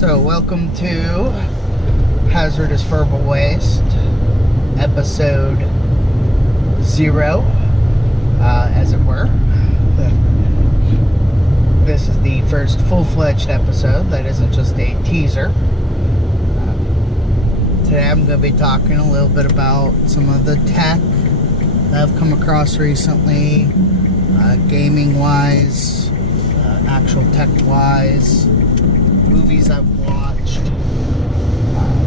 So, welcome to Hazardous Verbal Waste, episode 0, as it were. This is the first full-fledged episode that isn't just a teaser. Today I'm going to be talking a little bit about some of the tech that I've come across recently, gaming-wise, actual tech-wise, movies I've watched,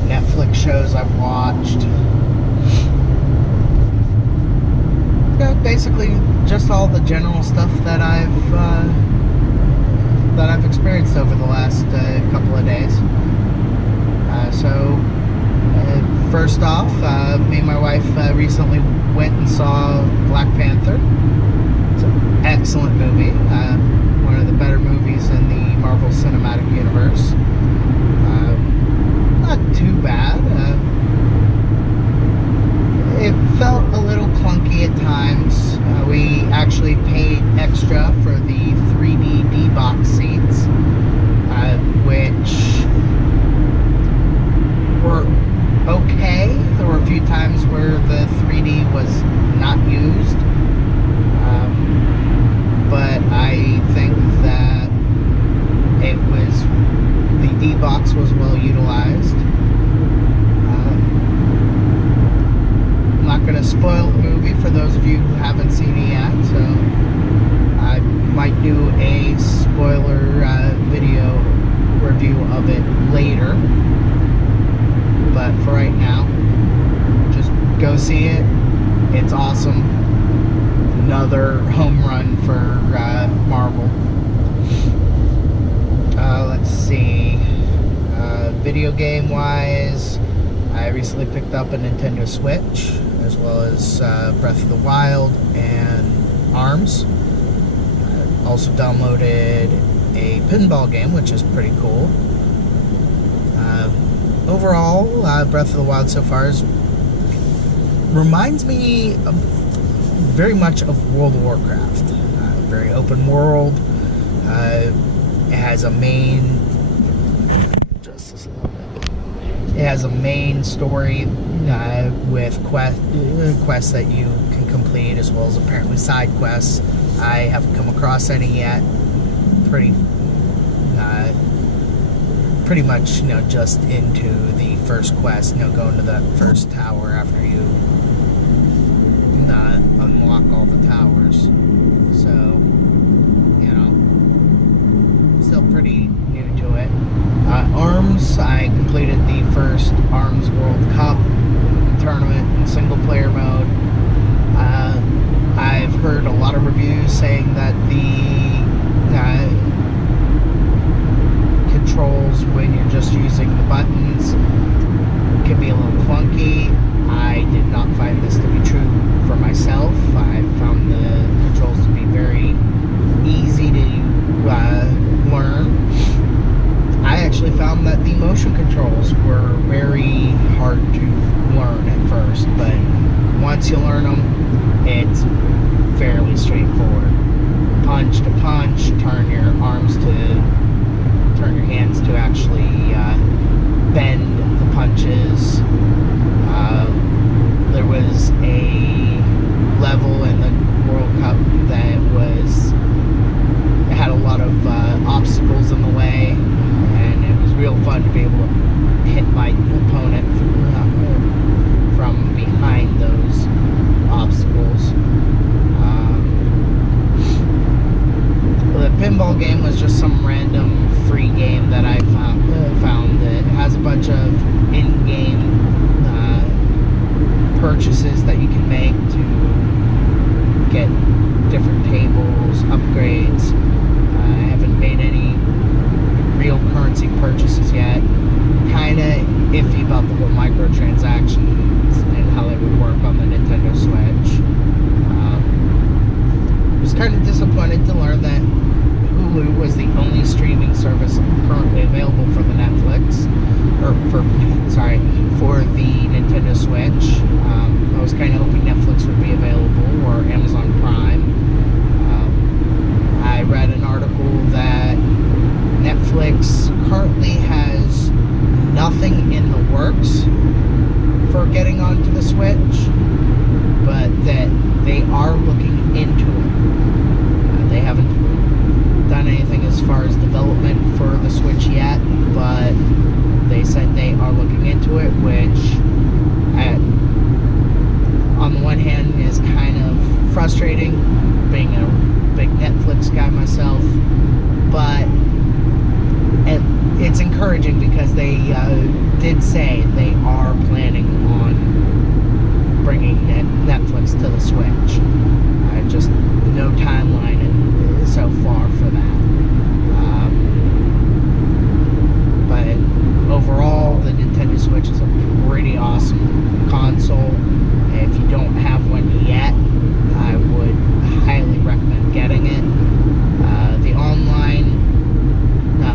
Netflix shows I've watched. Yeah, basically just all the general stuff that I've experienced over the last couple of days. First off, me and my wife recently went and saw Black Panther. It's an excellent movie. One of the better movies in the Marvel Cinematic Universe. Not too bad. It felt a little clunky at times. We actually paid extra for the 3D D-box seats, which were okay. There were a few times where the 3D was not used, but I think that the D-box was well utilized. I'm not going to spoil the movie for those of you who haven't seen it yet, so I might do a spoiler video review of it later. But for right now, just go see it. It's awesome. Another home run for Marvel. Let's see. Video game wise, I recently picked up a Nintendo Switch, as well as Breath of the Wild and ARMS. Also downloaded a pinball game, which is pretty cool. Overall, Breath of the Wild so far reminds me very much of World of Warcraft. Very open world. It has a main story with quests that you can complete, as well as apparently side quests. I haven't come across any yet. Pretty much, just into the first quest, going to that first tower after you unlock all the towers. So, still pretty new to it. ARMS, I completed the first ARMS World Cup tournament in single player mode. I've heard a lot of reviews saying that the controls when you're just using the buttons can be a little clunky. I did not find this to be true for myself. I found the controls to be very easy to learn. I actually found that the motion controls were very hard to learn at first, but once you learn them, it's fairly straightforward. Punch to punch, turn your hands to actually bend the punches. There was a level in the World Cup that had a lot of obstacles in the way, and it was real fun to be able to hit my opponent from behind those obstacles. The pinball game was just some random free game that I found that has a bunch of in-game purchases that you can make to that they are looking into it. They haven't done anything as far as development for the Switch yet, but they said they are looking into it, which on the one hand is kind of frustrating, being a big Netflix guy myself, but it's encouraging because they did say they are planning on bringing Netflix to the Switch. Just no timeline so far for that. But overall, the Nintendo Switch is a pretty awesome console. If you don't have one yet, I would highly recommend getting it. The online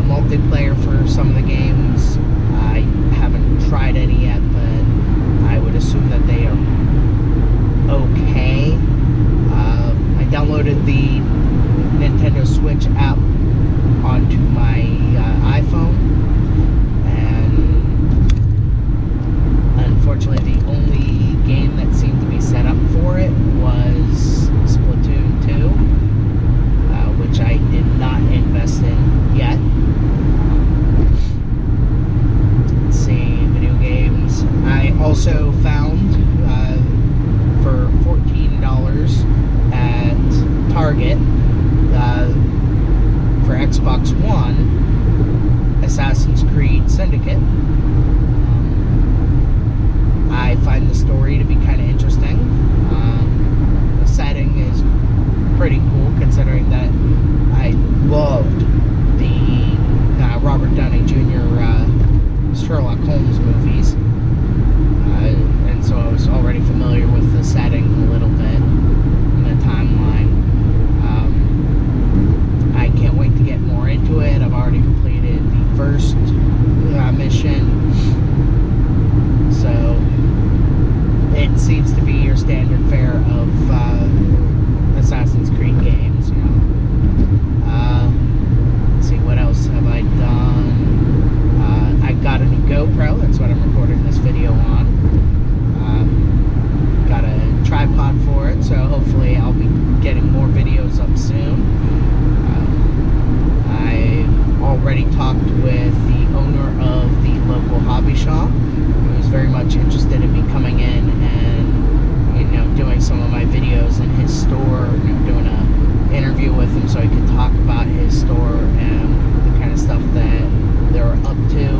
multiplayer for some of the games, I haven't tried any yet, but I would assume that they are okay. I downloaded the Nintendo Switch app onto my iPhone, and unfortunately the only game that seemed to be set up for it was Splatoon 2, which I did not invest in yet. Let's see, video games. I also found for $14 at Target for Xbox One, Assassin's Creed Syndicate. I find the story to be kind of interesting. The setting is pretty cool, considering that I loved the Robert Downey Jr. Sherlock Holmes movies, and so I was already familiar with the setting a little bit and the timeline. I can't wait to get more into it. I've already completed the first mission, so it seems to be your standard fare of Assassin's Creed games, you know. Let's see, what else have I done? I got a new GoPro. That's what I'm recording this video on. Got a tripod for it, so hopefully I'll be getting more videos up soon. I've already talked with the owner of the local hobby shop, who is very much interested in me coming in and, you know, doing some of my videos in his store, you know, doing an interview with him so he could talk about his store and the kind of stuff that they're up to.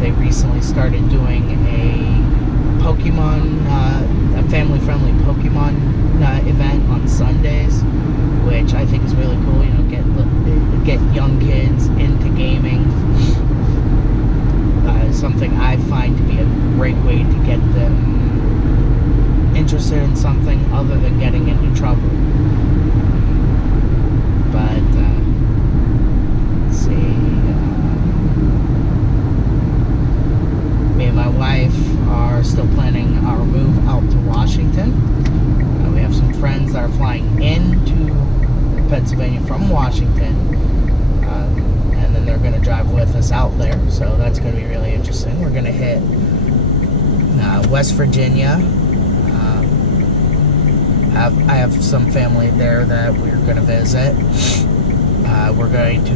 They recently started doing a Pokemon, a family-friendly Pokemon event on Sundays, which I think is really cool. You know, get young kids into gaming. Something I find to be a great way to get them interested in something other than getting into trouble. But let's see. Me and my wife are still planning our move out to Washington. We have some friends that are flying into Pennsylvania from Washington, and then they're going to drive with us out there, so that's going to be really interesting. We're going to hit West Virginia. I have some family there that we're going to visit. We're going to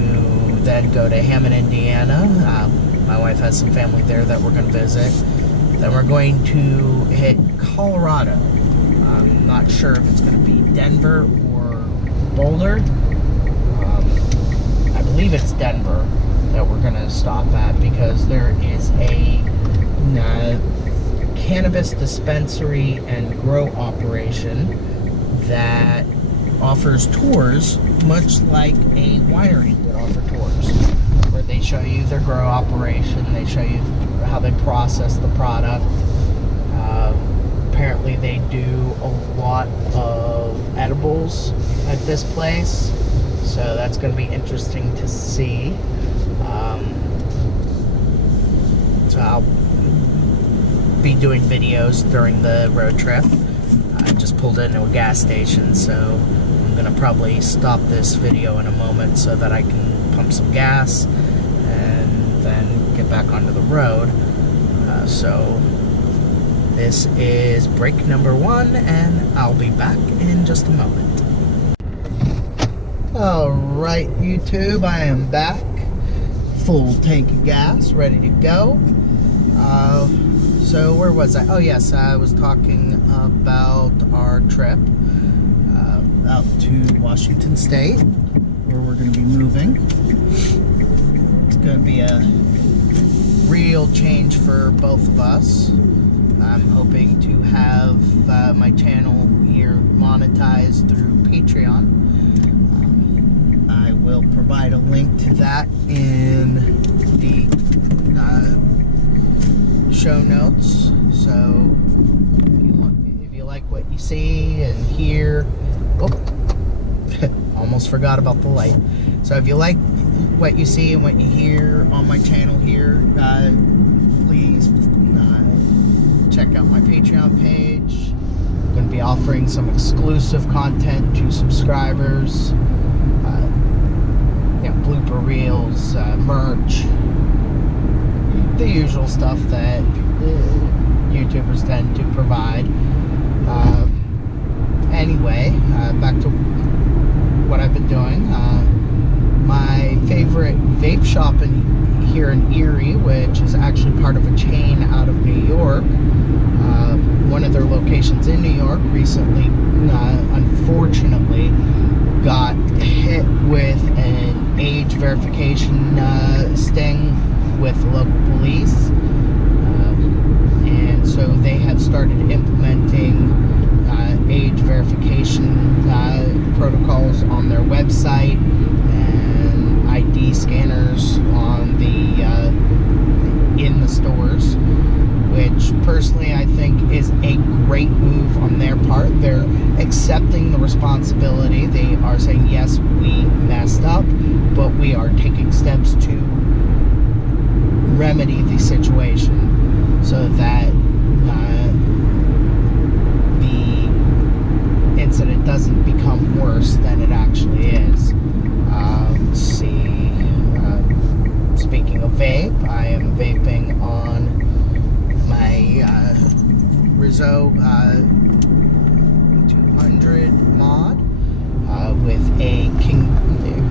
then go to Hammond, Indiana. My wife has some family there that we're going to visit. Then we're going to hit Colorado. I'm not sure if it's going to be Denver or Boulder. I believe it's Denver that we're going to stop at, because there is a cannabis dispensary and grow operation that offers tours, much like a winery would offer tours, where they show you their grow operation, they show you how they process the product. Apparently they do a lot of edibles at this place, so that's going to be interesting to see. So I'll be doing videos during the road trip. I just pulled into a gas station, so I'm going to probably stop this video in a moment so that I can pump some gas and then get back onto the road. So This is break number 1, and I'll be back in just a moment. Alright, YouTube, I am back. Full tank of gas, ready to go. So where was I? Oh yes, I was talking about our trip out to Washington State, where we're going to be moving. It's going to be a real change for both of us. I'm hoping to have my channel here monetized through Patreon. I will provide a link to that in the show notes. So if you like what you see and hear, almost forgot about the light. So if you like what you see and what you hear on my channel here, please check out my Patreon page. I'm going to be offering some exclusive content to subscribers, blooper reels, merch, the usual stuff that YouTubers tend to provide. Anyway, back to what I've been doing. My favorite vape shop here in Erie, which is actually part of a chain out of New York. One of their locations in New York recently, unfortunately, got hit with an age verification sting with local police. And so they have started implementing age verification protocols on their website and ID scanners on in the stores, which personally I think is a great move on their part. They're accepting the responsibility. They are saying, yes, we messed up, but we are taking steps to remedy the situation so that the incident doesn't become worse than it actually is. Let's see. Speaking of vape, I am vaping on my Rizzo 200 mod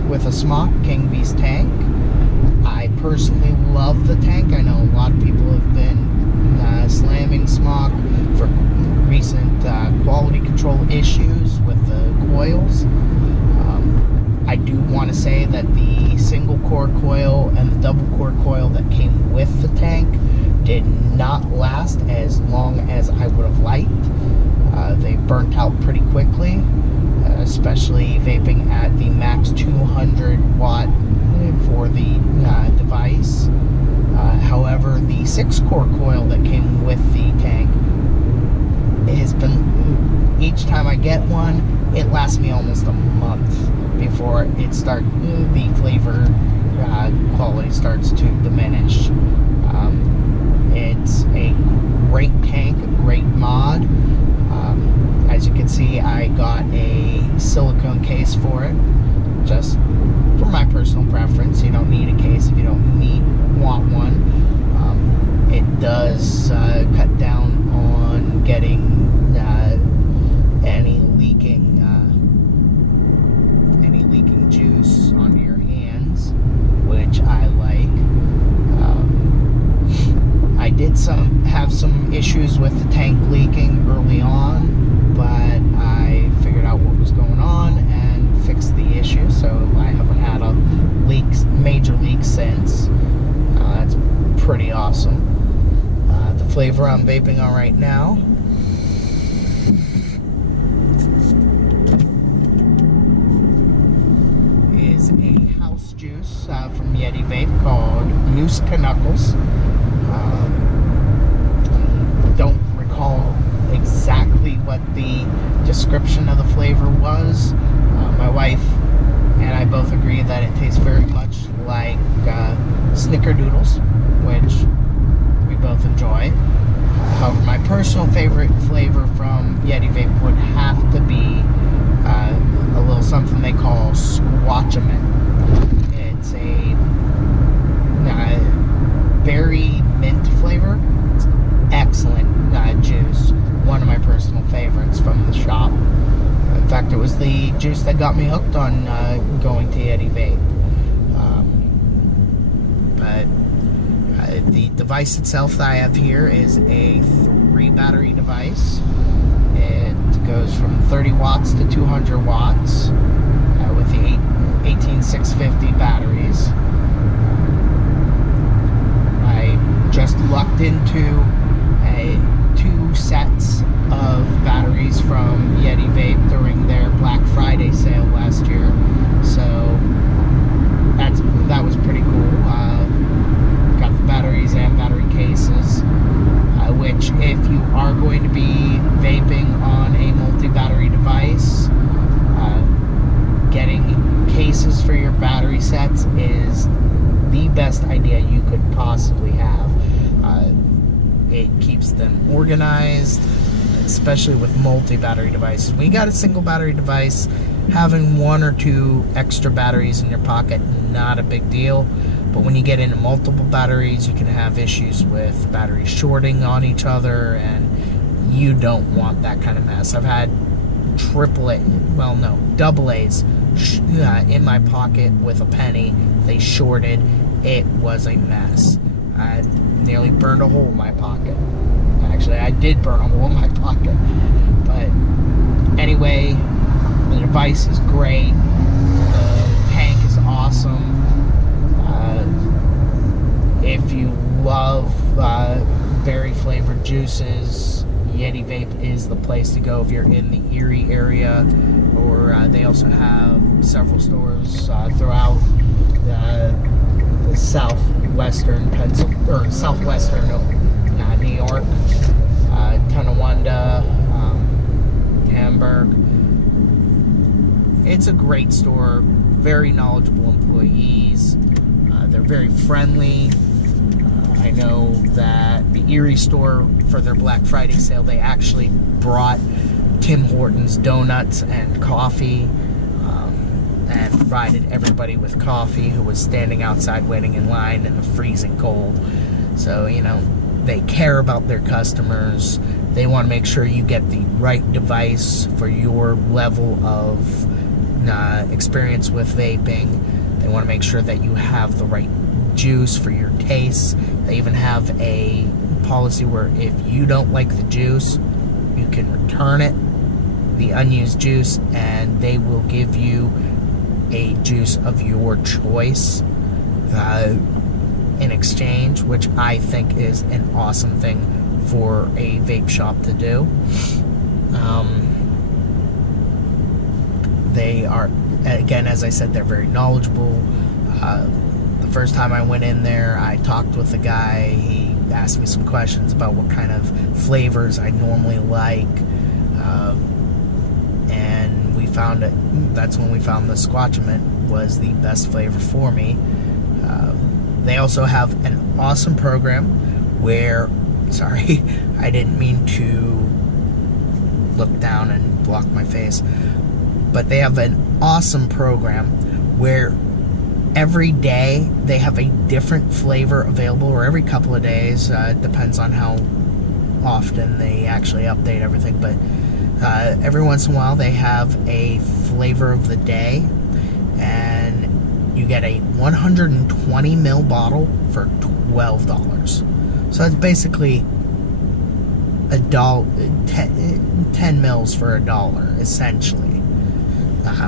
with a Smock King Beast tank. I personally love the tank. I know a lot of people have been slamming Smock for recent quality control issues with the coils. I do want to say that the single core coil and the double core coil that came with the tank did not last as long as I would have liked. They burnt out pretty quickly, especially vaping at the max 200 watt for the device. However, the 6-core coil that came with the tank has been, each time I get one, it lasts me almost a month before the flavor quality starts to diminish. It's a great tank, a great mod. As you can see, I got a silicone case for it, just for my personal preference. You don't need a case if you don't want one. It does cut down on getting any leaking juice onto your hands, which I like. I did have some issues with the tank leaking early on, but I figured out what was going on and fixed the issue, so I haven't had a major leak since. That's pretty awesome. The flavor I'm vaping on right now is a house juice from Yeti Vape called Moose Knuckles. Don't recall exactly what the description of the flavor was. My wife and I both agree that it tastes very much like Snickerdoodles, which we both enjoy. However, my personal favorite flavor from Yeti Vape would have to be a little something they call Squatchaman. It's a berry mint flavor. It's excellent juice. It was the juice that got me hooked on going to Yeti Vape. But the device itself that I have here is a 3 battery device. It goes from 30 watts to 200 watts with the 18650 batteries. I just lucked into 2 sets of batteries from Yeti Vape during their Black Friday sale last year, so that was pretty cool. Got the batteries and battery cases, which if you are going to be vaping on a multi-battery device, getting cases for your battery sets is the best idea you could possibly have. It keeps them organized, especially with multi-battery devices. When you got a single battery device, having 1 or 2 extra batteries in your pocket, not a big deal. But when you get into multiple batteries, you can have issues with batteries shorting on each other, and you don't want that kind of mess. I've had double A's in my pocket with a penny. They shorted. It was a mess. I nearly burned a hole in my pocket. Actually, I did burn a hole in my pocket. But anyway, the device is great. The tank is awesome. If you love berry flavored juices, Yeti Vape is the place to go if you're in the Erie area. Or they also have several stores throughout the southwestern New York, Tonawanda, Hamburg. It's a great store, very knowledgeable employees. They're very friendly. I know that the Erie store, for their Black Friday sale, they actually brought Tim Hortons donuts and coffee, and provided everybody with coffee who was standing outside waiting in line in the freezing cold. So, you know, they care about their customers. They want to make sure you get the right device for your level of experience with vaping. They want to make sure that you have the right juice for your tastes. They even have a policy where if you don't like the juice, you can return it, the unused juice, and they will give you a juice of your choice in exchange, which I think is an awesome thing for a vape shop to do. They are, again, as I said, they're very knowledgeable. The first time I went in there, I talked with the guy. He asked me some questions about what kind of flavors I normally like, and we found it. That's when we found the Squatchament was the best flavor for me. They also have an awesome program where, sorry, I didn't mean to look down and block my face, but they have an awesome program where every day they have a different flavor available, or every couple of days. It depends on how often they actually update everything, but every once in a while they have a flavor of the day, and you get a 120 ml bottle for $12. So that's basically $10 mils for $1, essentially,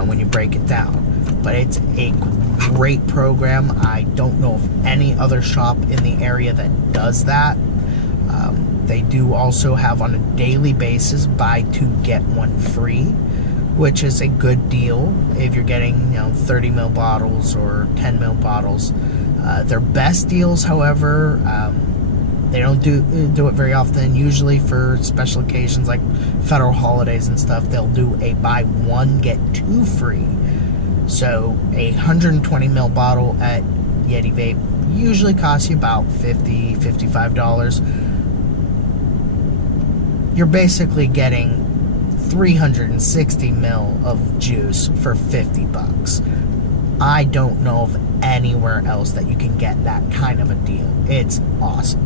when you break it down. But it's a great program. I don't know of any other shop in the area that does that. They do also have, on a daily basis, buy 2 get 1 free, which is a good deal if you're getting, 30 ml bottles or 10 ml bottles. Their best deals, however, they don't do it very often. Usually for special occasions like federal holidays and stuff, they'll do a buy 1 get 2 free. So a 120 ml bottle at Yeti Vape usually costs you about $50, $55. You're basically getting 360 ml of juice for $50. I don't know of anywhere else that you can get that kind of a deal. It's awesome.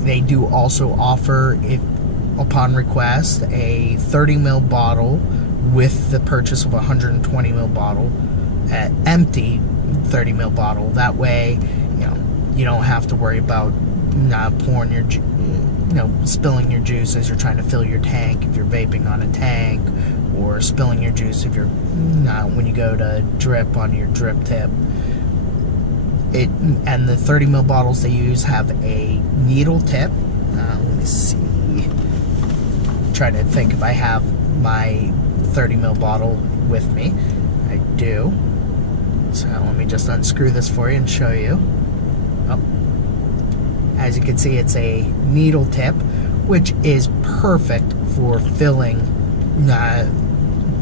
They do also offer, if upon request, a 30 ml bottle with the purchase of a 120 ml bottle, empty 30 ml bottle. That way, you don't have to worry about pouring your, spilling your juice as you're trying to fill your tank if you're vaping on a tank, or spilling your juice if you're when you go to drip on your drip tip. And the 30 ml bottles they use have a needle tip. Let me see. Try to think if I have my 30 ml bottle with me. I do. So let me just unscrew this for you and show you. Oh. As you can see, it's a needle tip, which is perfect for filling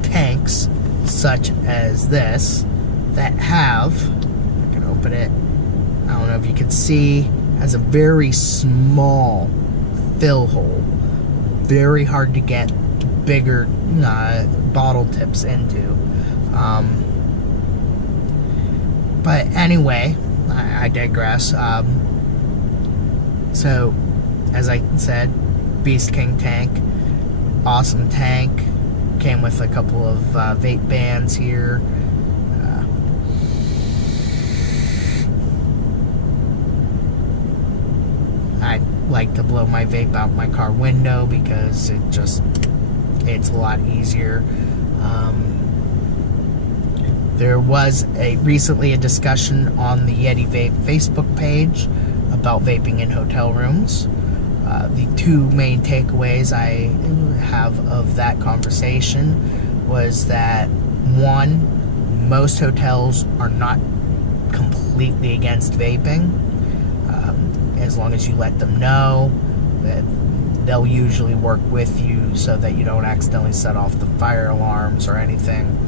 tanks such as this that have, I can open it, I don't know if you can see, has a very small fill hole. Very hard to get bigger bottle tips into. But anyway, I digress. So, as I said, Beast King tank, awesome tank. Came with a couple of vape bands here. I like to blow my vape out my car window because it's a lot easier. There was recently a discussion on the Yeti Vape Facebook page about vaping in hotel rooms. The two main takeaways I have of that conversation was that, one, most hotels are not completely against vaping. As long as you let them know, that they'll usually work with you so that you don't accidentally set off the fire alarms or anything,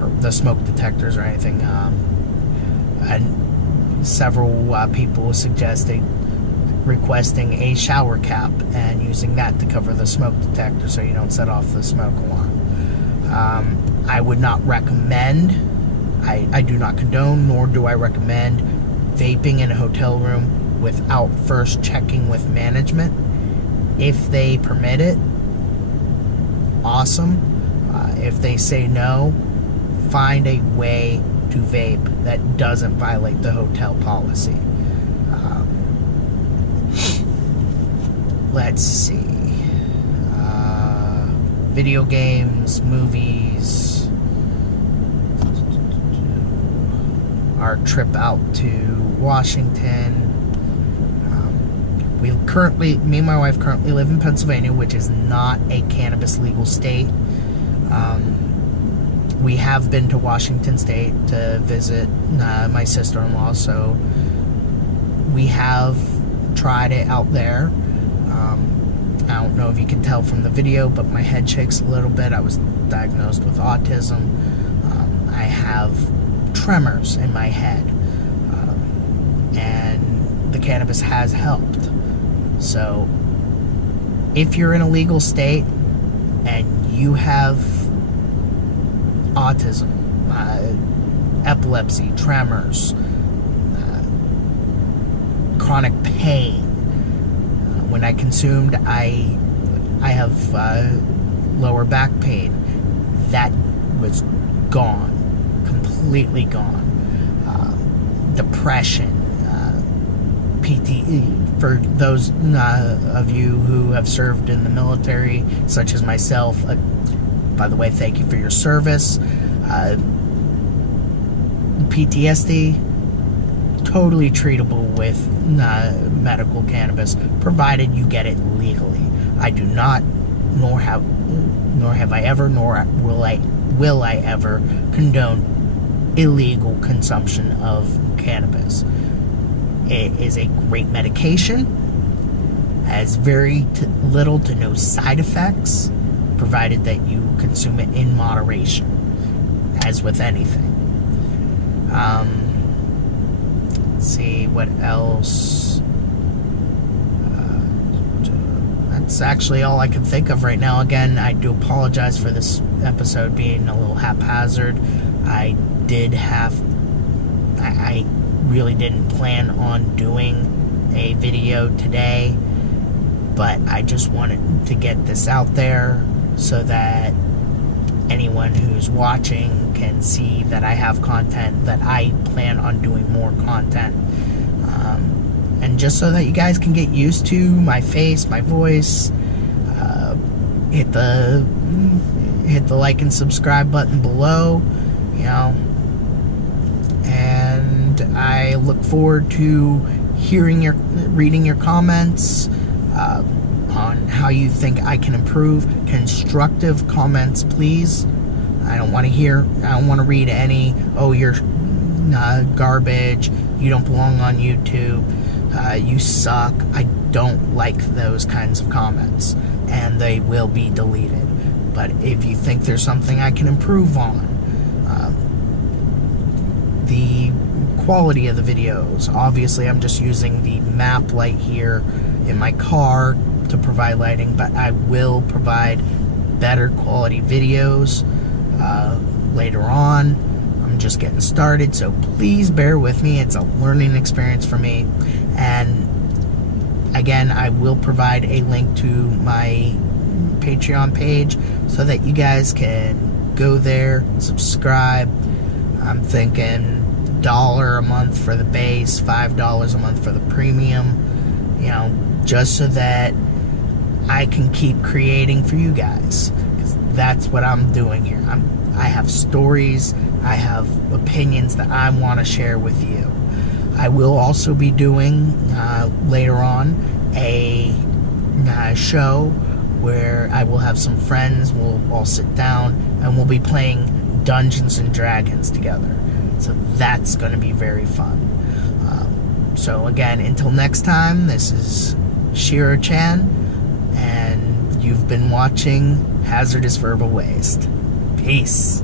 or the smoke detectors or anything. And several people suggested requesting a shower cap and using that to cover the smoke detector so you don't set off the smoke alarm. I would not recommend, I do not condone, nor do I recommend vaping in a hotel room without first checking with management. If they permit it, awesome. If they say no, find a way to vape that doesn't violate the hotel policy. Let's see. Video games, movies. Our trip out to Washington. Me and my wife currently live in Pennsylvania, which is not a cannabis legal state. We have been to Washington State to visit my sister-in-law, so we have tried it out there. I don't know if you can tell from the video, but my head shakes a little bit. I was diagnosed with autism. I have tremors in my head, and the cannabis has helped. So, if you're in a legal state and you have autism, epilepsy, tremors, chronic pain, when I consumed, I have lower back pain. That was gone, completely gone. Depression, PTE. For those of you who have served in the military, such as myself, by the way, thank you for your service. PTSD, totally treatable with medical cannabis, provided you get it legally. I do not, nor have I ever, nor will I ever condone illegal consumption of cannabis. It is a great medication, has very little to no side effects, provided that you consume it in moderation, as with anything. Let's see, what else? That's actually all I can think of right now. Again, I do apologize for this episode being a little haphazard. I really didn't plan on doing a video today. but I just wanted to get this out there so that anyone who's watching can see that I have content, that I plan on doing more content. And just so that you guys can get used to my face, my voice, hit the like and subscribe button below, you know. And I look forward to reading your comments on how you think I can improve. Constructive comments, please. I don't want to read any, oh, you're garbage, you don't belong on YouTube, you suck. I don't like those kinds of comments, and they will be deleted. But if you think there's something I can improve on, the quality of the videos, obviously I'm just using the map light here in my car to provide lighting, but I will provide better quality videos later on. I'm just getting started, so please bear with me. It's a learning experience for me. And again, I will provide a link to my Patreon page so that you guys can go there, subscribe. I'm thinking $1 a month for the base, $5 a month for the premium, you know, just so that I can keep creating for you guys, because that's what I'm doing here. I have stories, I have opinions that I want to share with you. I will also be doing later on a show where I will have some friends. We'll all sit down and we'll be playing Dungeons and Dragons together. So that's going to be very fun. So again, until next time, this is Shiro-chan, and you've been watching Hazardous Verbal Waste. Peace.